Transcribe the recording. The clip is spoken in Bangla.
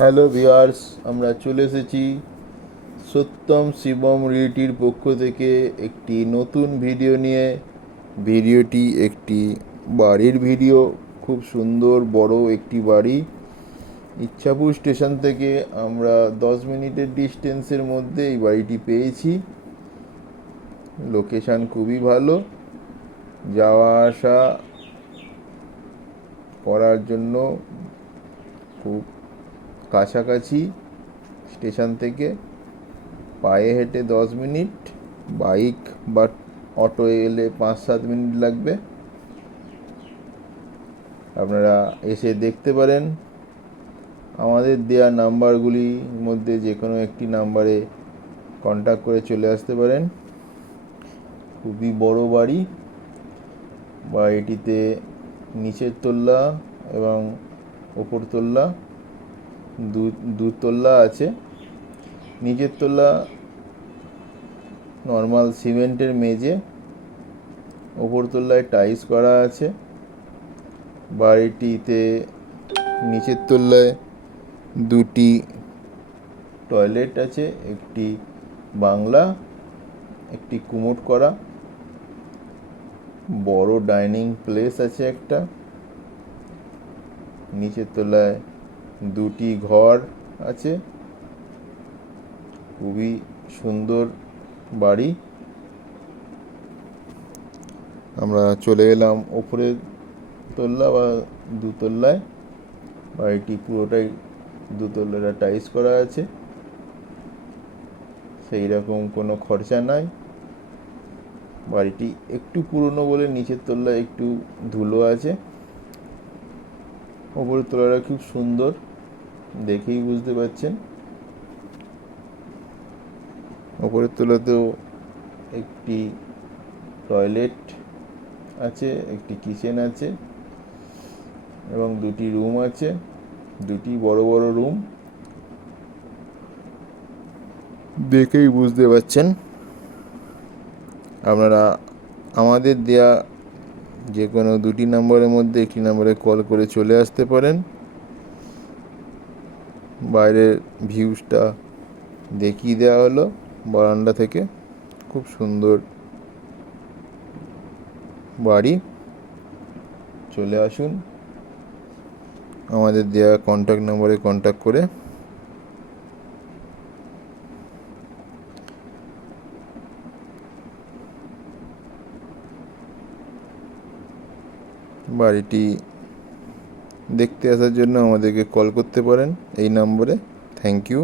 হ্যালো ভিউয়ার্স, আমরা চলে এসেছি সত্যম শিবম রিয়েলিটির পক্ষ থেকে একটি নতুন ভিডিও নিয়ে। ভিডিওটি একটি বাড়ির ভিডিও, খুব সুন্দর বড় একটি বাড়ি। ইচ্ছাপুর স্টেশন থেকে আমরা 10 মিনিটের ডিস্টেন্সের মধ্যে এই বাড়িটি পেয়েছি। লোকেশান খুবই ভালো, যাওয়া আসা করার জন্য খুব কাছাকাছি স্টেশন থেকে। পায়ে হেঁটে 10 মিনিট, বাইক বা অটো এলে 5-7 মিনিট লাগবে। আপনারা এসে দেখতে পারেন। আমাদের দেওয়া নাম্বারগুলির মধ্যে যে কোনো একটি নাম্বারে কন্ট্যাক্ট করে চলে আসতে পারেন। খুবই বড় বাড়ি। বাড়িটিতে নিচের তল্লা এবং ওপর তল্লা দু তল্লা আছে। নিচের তল্লা নর্মাল সিমেন্টের মেঝে, ওপর তলায় টাইলস করা আছে। বাড়িটিতে নিচের তলায় দুটি টয়লেট আছে, একটি বাংলা, একটি কুমোট করা। বড় ডাইনিং প্লেস আছে একটা। নিচের তলায় দুটি ঘর আছে। খুবই সুন্দর বাড়ি। আমরা চলে এলাম ওপরের তল্লা বা দুতল্লায়। বাড়িটি পুরোটাই দুতল্লাটা টাইলস করা আছে, সেই রকম কোনো খরচা নাই। বাড়িটি একটু পুরনো বলে নিচের তল্লায় একটু ধুলো আছে। ওপরের তলাটা খুব সুন্দর, দেখেই বুঝতে পারছেন। ওপরের তলাতেও একটি টয়লেট আছে, একটি কিচেন আছে এবং দুটি রুম আছে, দুটি বড় বড় রুম, দেখেই বুঝতে পারছেন। আপনারা আমাদের দেয়া যে কোনো দুটি নম্বরের মধ্যে একটি নম্বরে কল করে চলে আসতে পারেন। বাইরের ভিউজটা দেখিয়ে দেওয়া হলো বারান্দা থেকে। খুব সুন্দর বাড়ি। চলে আসুন আমাদের দেওয়া কন্ট্যাক্ট নম্বরে কন্ট্যাক্ট করে। বাড়িটি দেখতে আসার জন্য আমাদেরকে কল করতে পারেন এই নম্বরে। Thank you.